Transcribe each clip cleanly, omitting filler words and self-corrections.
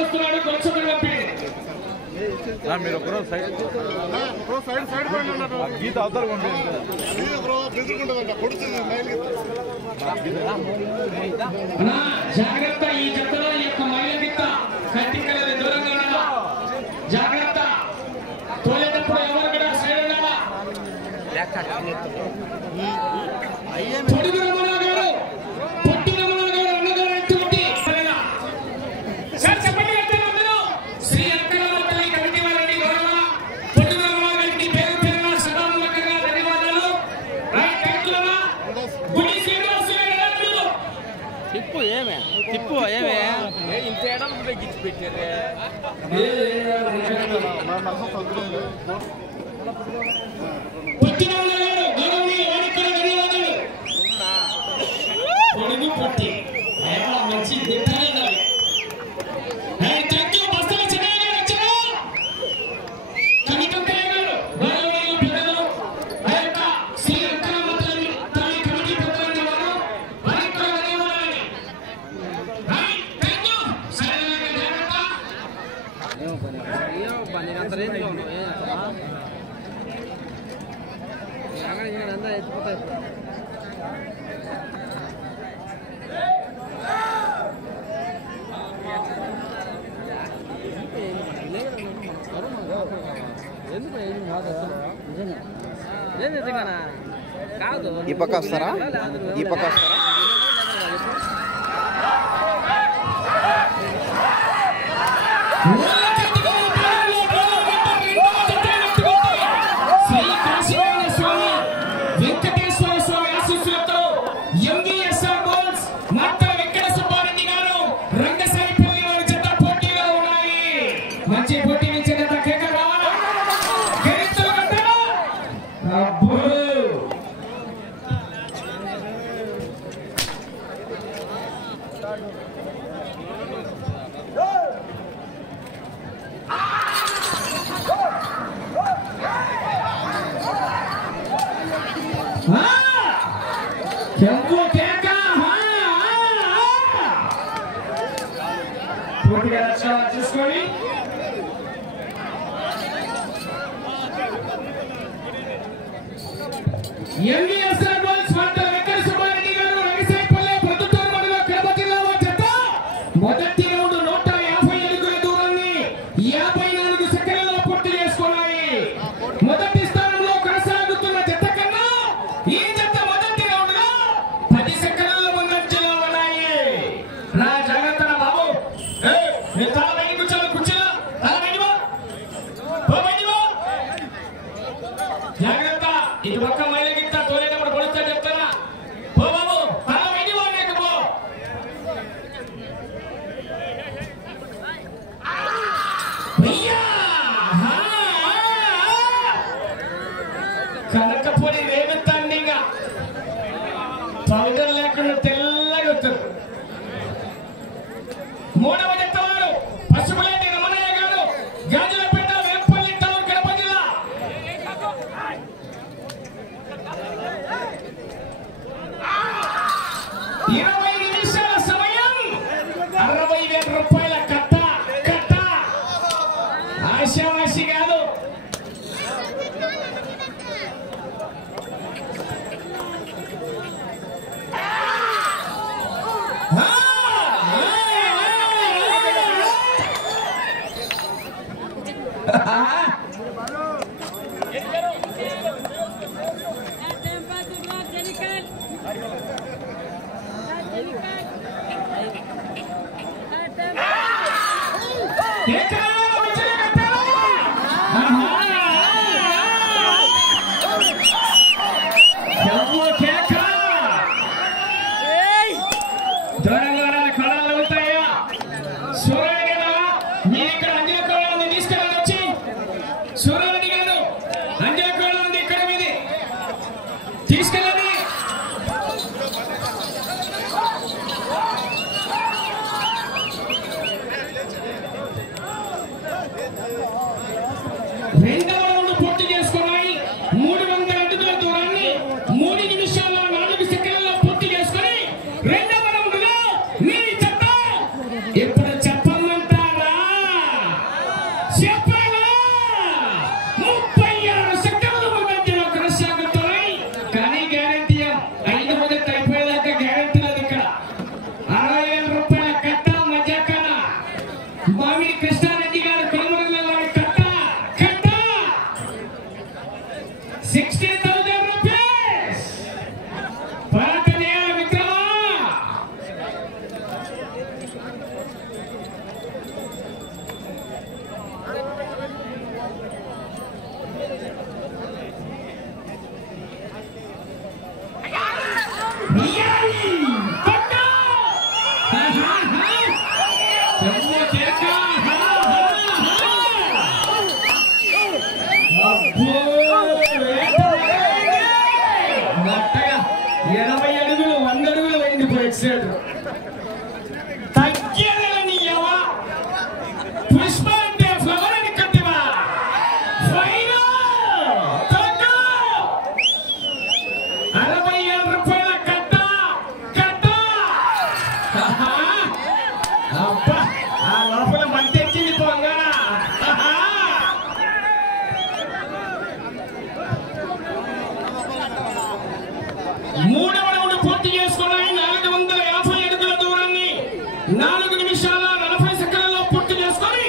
వస్తున్నాడు కొంచెం మీరు ఒకరోజు సైడ్ గీత అవతల జాగ్రత్త. ఈ జతలో ఈ యొక్క మహిళ గీత కట్టికలది దూరంగా ఉండాలా. జాగ్రత్త. తోలేటప్పుడు ఎవరు కూడా సైడ్ ఉండాలా. పొడుగు రమణ గారు పొట్టి రమణ గారు అన్నగారు ఎటువంటి సార్ చెప్పండి. అందరూ శ్రీ అక్కరామతల్లి కమిటీ వారిని గౌరవ పొడుగు రమణ గారికి పేరు పేరున సభాముఖంగా ధన్యవాదాలు. రైట్ థాంక్యూనా. గుడి శ్రీనివాస్ గారు తిప్పు ఏమే ఇంత ఏడం గిచ్చి పెట్టారే. పొట్టి రమణ గారు గౌరవనీయ వారికి ధన్యవాదాలు. పొడుగు పొట్టి మంచి దిట్టనే ఈ పక్క వస్తారా? ఈ పక్క వస్తారా? చూసుకొని ఎంవీఎస్ఆర్ బాల్స్ వంట వెంకట సుబ్బారెడ్డి గారు రంగసాయిపల్లె ప్రొద్దుటూరు మండలం కడప జిల్లా జత మొదటి రౌండ్ 150 అడుగుల దూరాన్ని 54 సెకండ్లలో పూర్తి చేసుకున్నాయి. మొదటి స్థానంలో కొనసాగుతున్న జత కన్నా ఈ జత మొదటి రౌండ్ లో 10 సెకండ్ల ముందంజలో ఉన్నాయి. నా జాగ్రత్త బాబు. జాగ్రత్త. ఇటు పక్క మైల గిట్ట తోలేటప్పుడు పొడుస్తా చెప్తారా. పో బాబు తల వెండి వాడినట్టు పో. కనకపోని రేవెత్తండిగా పౌడర్ లేకుండా తెల్లగా వస్తారు. మూడవ జత వారు పసుపులేటి రమణయ్య గారు గాజులపేట వేంపల్లి టౌన్ కడప జిల్లా. 20 నిమిషాల సమయం 60,000 రూపాయల కట్ట ఆశావాసి కాదు. రెండవ రౌండ్ పూర్తి చేసుకున్నాయి. 300 అడుగుల దూరాన్ని 3 నిమిషాల 4 సెకండ్లలో పూర్తి చేసుకుని రెండవ రౌండ్ లో మీ జత ఇప్పుడు చెప్పమంటారా? 4 నిమిషాల 40 సెకండ్లలో పూర్తి చేసుకొని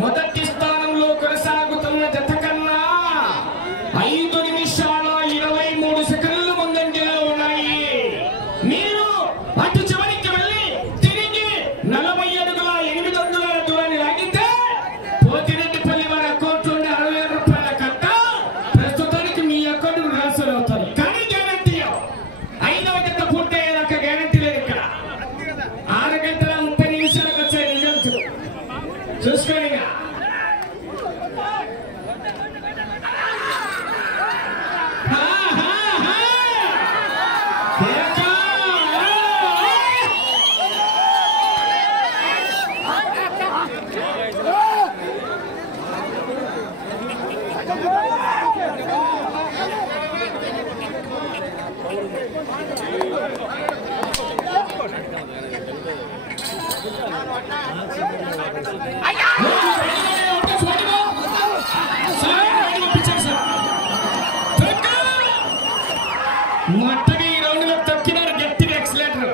మొదటి స్థానంలో కొనసాగుతున్న జత కన్నా 5 నిమిషాల 23 సెకండ్ల ముందంజలో ఉన్నాయి. మీరు అటు చివరికి వెళ్ళి తిరిగి 40 అడుగుల 8 అంగుళాల దూరాన్ని లాగితే పోతిరెడ్డిపల్లి వారి అకౌంట్ నుండి 60,000 రూపాయల కట్ట ప్రస్తుతానికి మీ అకౌంట్ ట్రాన్స్ఫర్ అవుతుంది. కానీ గ్యారంటీ 5వ జత పూర్తి అయ్యేదాకా గ్యారంటీ లేదు. ఇక్కడ 6 గంటల 30 నిమిషాలకు వచ్చే రిజల్ట్స్ చూసుకోండి. మొట్టగా ఈ రౌండ్ లో తొక్కినారు గట్టిగా ఎక్సలేటర్.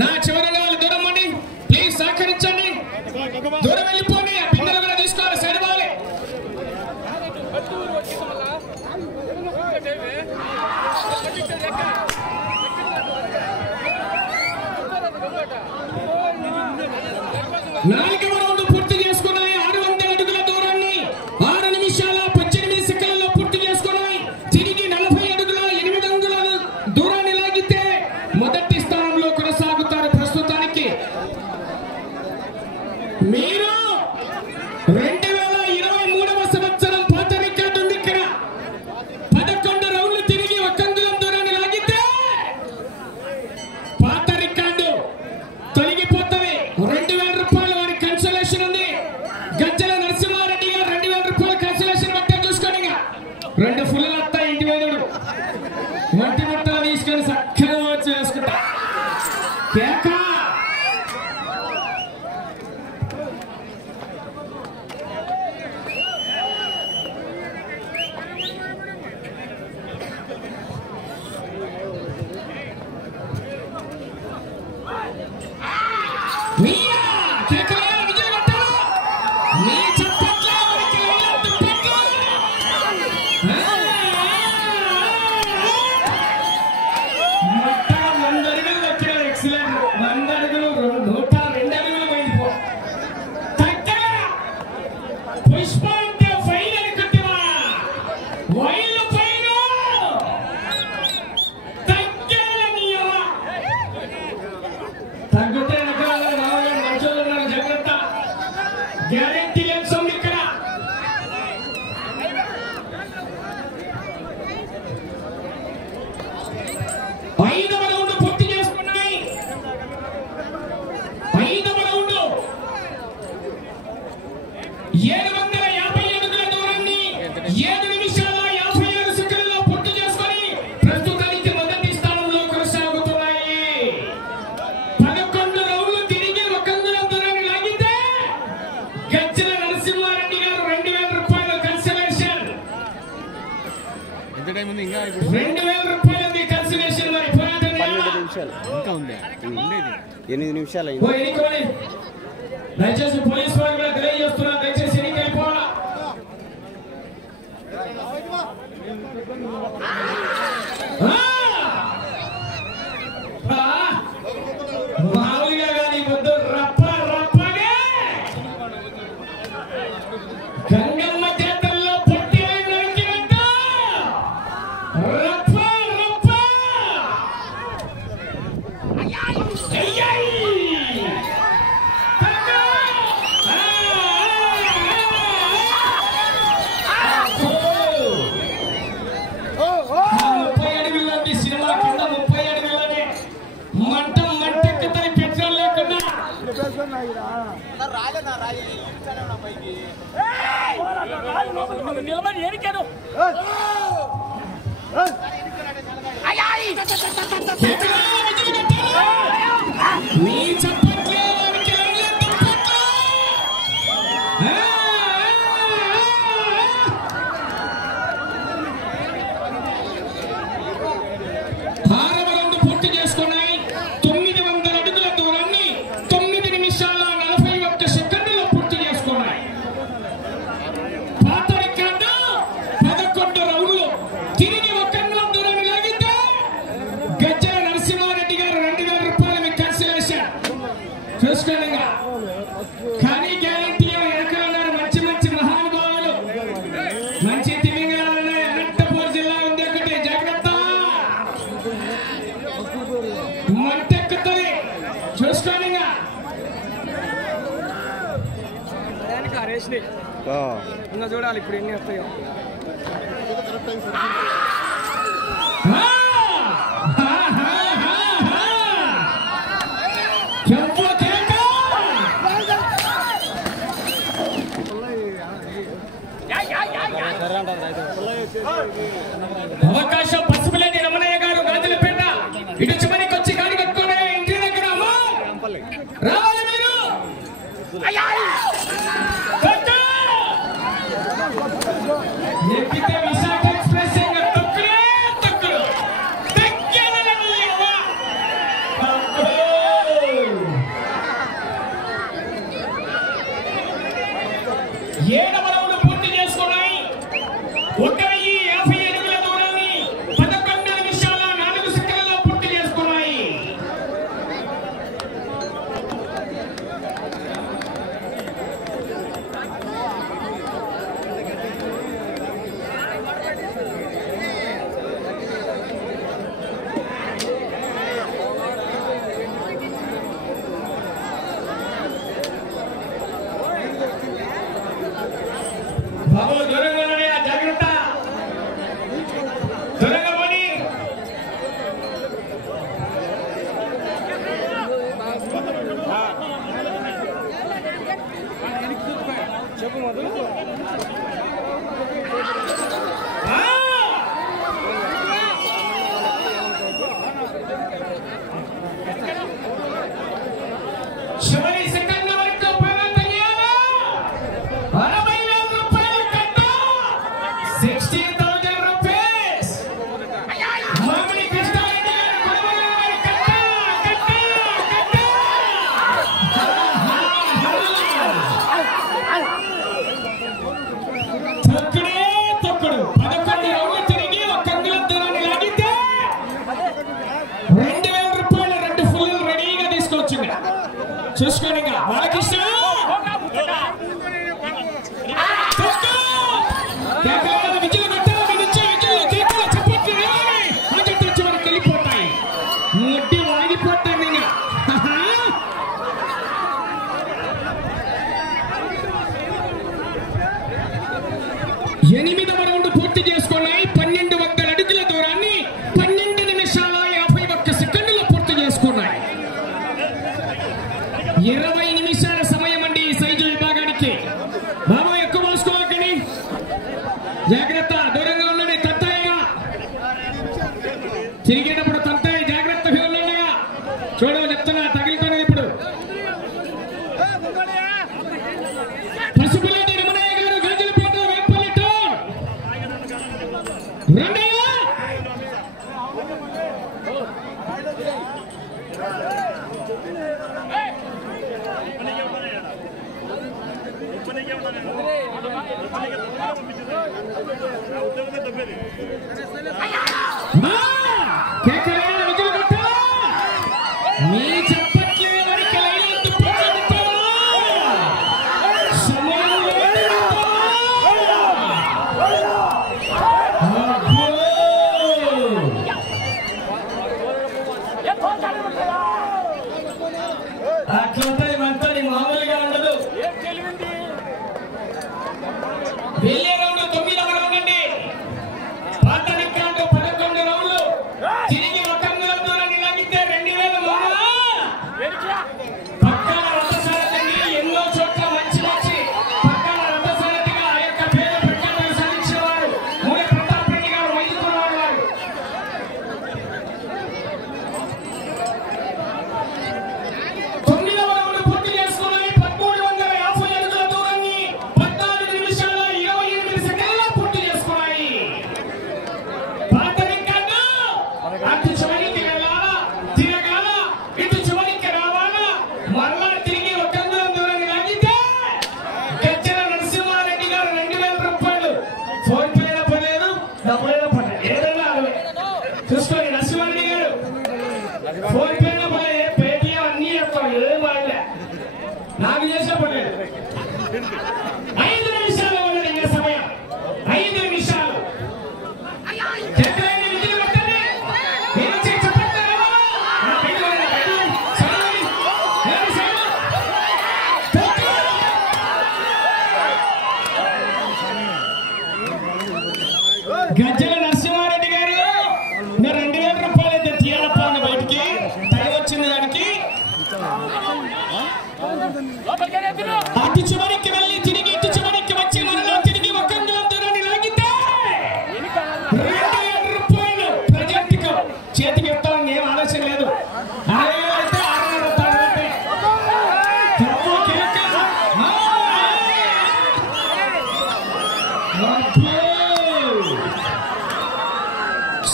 నా చివరిగా వాళ్ళు దూరం అండి, ప్లీజ్ సహకరించండి. దూరం వెళ్ళిపోండి. ఆ పిల్లలు కూడా తీసుకోవాలి. సైడ్ బాలే నాలుగవ రౌండ్ పూర్తి చేసుకున్నాయి. 600 అడుగుల దూరాన్ని 6 నిమిషాల 18 సెకండ్లలో పూర్తి చేసుకున్నాయి. తిరిగి 40 అడుగుల 8 అంగుళాల దూరాన్ని లాగితే మొదటి స్థానంలో కొనసాగుతారు. ప్రస్తుతానికి మీరు 2023వ సంవత్సరం పాత రికార్డు ఉంది. ఇక్కడ 11 రౌండ్లు తిరిగి 1 అంగుళం దూరాన్ని లాగితే పాత రికార్డు తొలగిపోతుంది. 2,000 రూపాయలు వారి కన్సలేషన్ ఉంది. గజ్జల నరసింహారెడ్డి గారు 2,000 రూపాయల కన్సలేషన్ పట్టే చూసుకోండి. 2 ఫుల్ వస్తా ఇంటి వేదుడు వంటి మొత్తం తీసుకొని చక్కగా వచ్చి వేసుకుంటా. కేక మీయా కేకలే విజయ కొట్టారు. మీ చప్పట్ల వారికి వేలంత పట్ల. మొత్తం 100 అడుగులు వచ్చారు. ఎక్సలెంట్. 100 అడుగులు 102 అడుగులు పోయిపో తగ్గల పుష్ప అంటే ఫైల్ అని కట్టివా వైల్ ఫైల్ తగ్గల నీయవ తగ్గితే గ్యారెంటీ అంశం ఇక్కడ. 5వ రౌండ్ పూర్తి చేసుకున్నాయి. 5వ రౌండ్ 750 అడుగుల దూరాన్ని 7 నిమిషాల 57 సెకండ్లలో పూర్తి చేసుకొని ప్రస్తుతానికి మొదటి స్థానంలో కొనసాగుతున్నాయి. 11 రౌండ్లు తిరిగి 1 అంగుళం దూరాన్ని లాగితే గజ్జల నరసింహారెడ్డి గారు 2,000 రూపాయల కన్సలేషన్. ఎంత టైం ఉంది? ఇంకా 2,000 రూపాయల కన్సలేషన్. మరి 12 నిమిషాలు ఇంకా ఉంది. ఉండేది 8 నిమిషాలు అయింది. దయచేసి పోలీసు వారు కూడా తెలియజేస్తున్నారు. దయచేసి ఎన్నికలు వెళ్ళిపోవాలా. మామూలుగా కానీ వద్దు. రప్ప రప్పగా గంగమ్మ చేతల్లో పొట్టి నరికినట్ట రప్ప రప్ప. అయ్యాయి సినిమా కింద 30 అడుగులనే మంట మంటెక్కుతని పెట్రోల్ లేకుండా మీ చప్పట్లే వారికి పూర్తి చేసుకున్నాయి. 900 అడుగుల దూరాన్ని చూసుకోండి. కానీ గ్యారంటీ ఎక్కడ ఉన్నారు మంచి మంచి మహానుభావులు, మంచి తిమింగళాలు ఉన్నాయి. అనంతపురం జిల్లా ఉంది ఒకటి, జాగ్రత్త మంటెక్కుతుంది చూసుకోండి. ఇంకా చూడాలి ఇప్పుడు ఎన్ని వస్తాయో. అవకాశం పసుపులేని రమణయ్య గారు గాజులపేట ఇటు చివరికి వచ్చి గాడి కట్టుకునే ఇంటి దగ్గర రావాలి మీరు. ఎక్కితే విశాఖ ఎక్స్ప్రెస్ ఏడవ రౌండ్ పూర్తి చేసుకున్నాయి. 1050 అడుగుల దూరాన్ని 11 నిమిషాల 4 సెకండ్లలో పూర్తి చేసుకున్నాయి. బాబు దూరంగా జాగ్రత్త, దూరంగా పోనీ. చెప్పు మొదలు. చివరి సెకండ్ వరకు పోరాటం చేయాలా. 60,000 రూపాయలు కట్ట, 60,000 రూపీస్. మామిడి కృష్ణారెడ్డి గారు కొడవలి కట్ట కట్ట కట్ట. తొక్కుడే తొక్కుడు. 11 రౌండ్లు తిరిగి 1 అంగుళం దూరాన్ని లాగితే 2,000 రూపాయలు 2 ఫుల్లు రెడీగా తీసుకోవచ్చు. చూసుకోండి. బాలకృష్ణ విజయ్ చప్పట్లు వచ్చి వరకు వెళ్ళిపోతాయి. ముట్టి వాగిపోతాయి. ఇంకా 8వ రౌండ్ పూర్తి చేసుకున్నాయి. 1200 అడుగుల దూరాన్ని 12 నిమిషాల 51 సెకండ్లు పూర్తి చేసుకున్నాయి. 20 నిమిషాల సమయం అండి ఈ సైజు విభాగానికి. బాబు ఎక్కువ మోసుకోకండి, జాగ్రత్త, దూరంగా ఉండండి. తత్తయ్య తిరిగేటప్పుడు తత్తయ్య జాగ్రత్తగా ఉండండి. చూడవు చెప్తున్నా, తగిలితోనే ఇప్పుడు. పసుపులేటి రమణయ్య గారు గాజులపేట వేపల్లి టౌన్. రమణయ్య మీ చప్పట్లే వరకు లైనంత సమయం అట్లంతా ఇవంతా మామూలుగా ఉండదు. వెళ్ళే రౌండ్ 9వ రౌండ్ అండి. పాత రికార్డు 11 రౌండ్లు తిరిగి 1 అంగుళం దూరాన్ని లాగితే 2,000. పక్కన రథసారథి ఎన్నో చోట్ల మంచి పక్కన రథసారథిగా ఆ యొక్క పేరు ప్రఖ్యాతులు సాధించేవారు మూల ప్రతాప్ రెడ్డి గారు వైద్యుకున్నవారు వారు. 9వ రౌండ్ పూర్తి చేసుకున్నాయి. 1350 అడుగుల దూరాన్ని 14 నిమిషాల 28 సెకండ్లలో పూర్తి చేసుకున్నాయి. పాత రికార్డు అటు చివరికి వెళ్ళాలా, తిరగాల, ఇటు చివరికి రావాలా, మరలా తిరిగి 1 అంగుళం దూరాన్ని లాగితే గజ్జల నరసింహారెడ్డి గారు 2,000 రూపాయలు. ఫోన్ పేలో పడలేదు, డబ్బులైనా పడలేదు, ఏదైనా అరవై. చూసుకోండి నరసింహారెడ్డి గారు, ఫోన్ పేలో పడలేదు, పేటీఎం అన్ని ఏం నాకు చేసినప్పుడు 5 నిమిషాలు ఉన్నది ఇంకా సమయం 5 నిమిషాలు గజ్జల నరసింహారెడ్డి గారు 2000 రూపాయలు అయితే తీయాలప్ప బయటికి టైం వచ్చింది దానికి అటు చివరికి వెళ్ళి తిరిగి ఇటు చివరికి వచ్చి మరలా తిరిగి ఒక దూరాన్ని లాగితే 2000 రూపాయలు ప్రజెంట్ చేతికి ఇస్తామని ఏం ఆలోచన లేదు 60,000 అయితే 600 రూపాయలు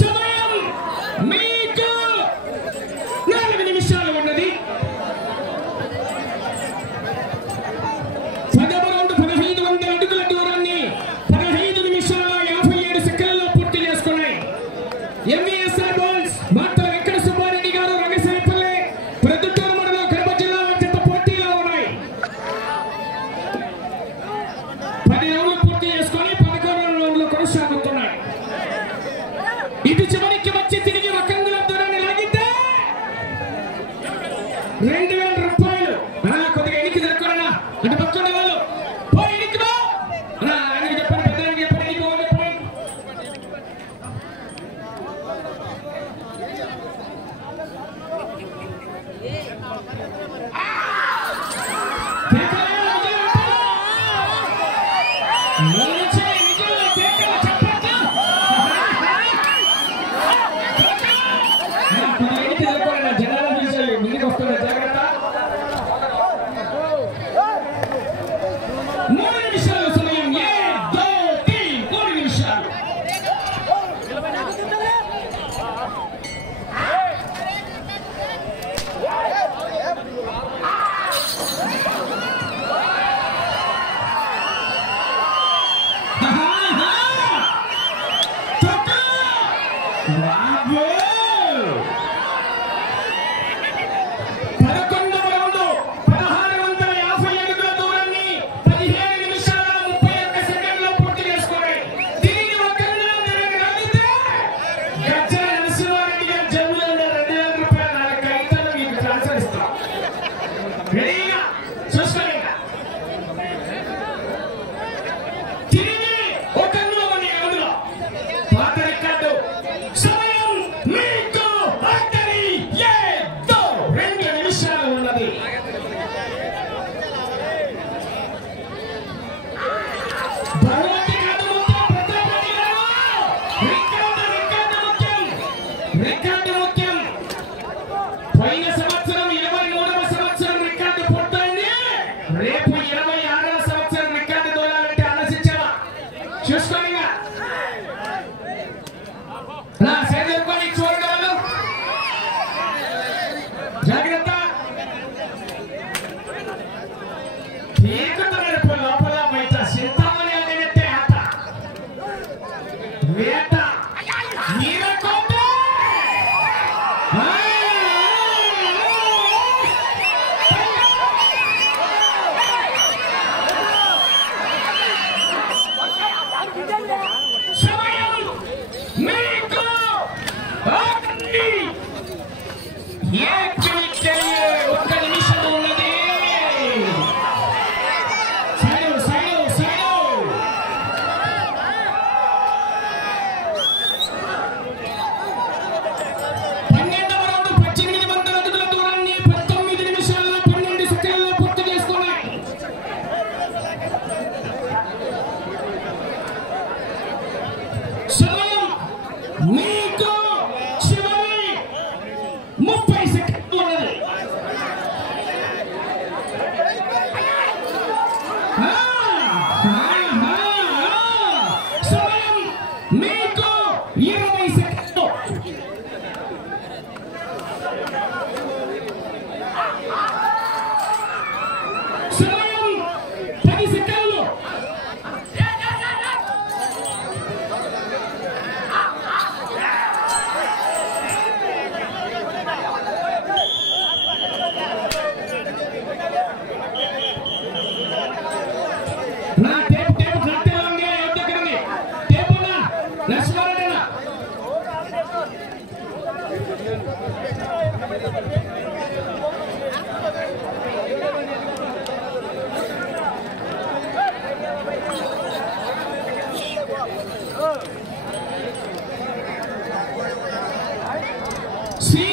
సమయం మీకు 4 నిమిషాలు ఉన్నది 1500 అడుగుల దూరాన్ని 15 నిమిషాల 57 సెకండ్లలో పూర్తి చేసుకున్నాయి ఎంవీఎస్ఆర్ బౌల్స్ మాటల వెంకట సుబ్బారెడ్డి గారు రంగసాయిపల్లె ప్రొద్దుటూరు మండలం కడప జిల్లా అత్యంత పోటీలో ఉన్నాయి 10 రౌండ్లు పూర్తి చేసుకొని 11వ రౌండ్లో కొనసాగుతున్నాయి ఇటు చివరికి వచ్చి తిరిగి ఒక దూరాన్ని లాగితే 2000 రూపాయలు కొద్దిగా ఎన్నిక జరుపుకోరా అటు పక్కన వాళ్ళు పోయి ఎన్నికలో ఆయనకి చెప్పండి పెద్దవాళ్ళకి చెప్పండి ఎన్నిక పోయి జనాల విషయాలు మీకు వస్తున్న జాగ్రత్త 3 నిమిషాలు సమయం 3 నిమిషాలు బాబు 11వ రౌండ్ 1650 అడుగుల దూరాన్ని 17 నిమిషాల 31 సెకండ్లలో పూర్తి చేసుకున్నాయి తిరిగి ఒక దూరాన్ని లాగితే గజ్జల నరసింహారెడ్డి గారి జేబులో ఉన్న 2000 రూపాయలు నా ఖాతాలో మీకు ట్రాన్స్ఫర్ ఇస్తాం రెడీగా చూసుకోండి తిరిగి ఒక రౌండ్లో పాత రికార్డు సమయం మీకు 2 నిమిషాలు ఉన్నది భగవంతి కాదు ముఖ్యం ప్రతాపరెడ్డి గారు రికార్డు ముఖ్యం పోయిన సంవత్సరం 23వ సంవత్సరం రికార్డు పూర్తయింది రేపు 26వ సంవత్సరం రికార్డు దూరాలంటే ఆలోచించావా చూసుకోండి నా సేదకొని చూడండి వాళ్ళు జాగ్రత్త తీకుతున్నారు లోపల బయట సింతామణి అనేట్టే ఆట వేట నీరకోట సమయం మీకు 1 నిమిషం ఉన్నది సమయం మీకు చివరి 30 సెకండ్లు ఉన్నది సమయం మీకు 20 సెకండ్లు సమయం 10 సెకండ్లు శ్రీ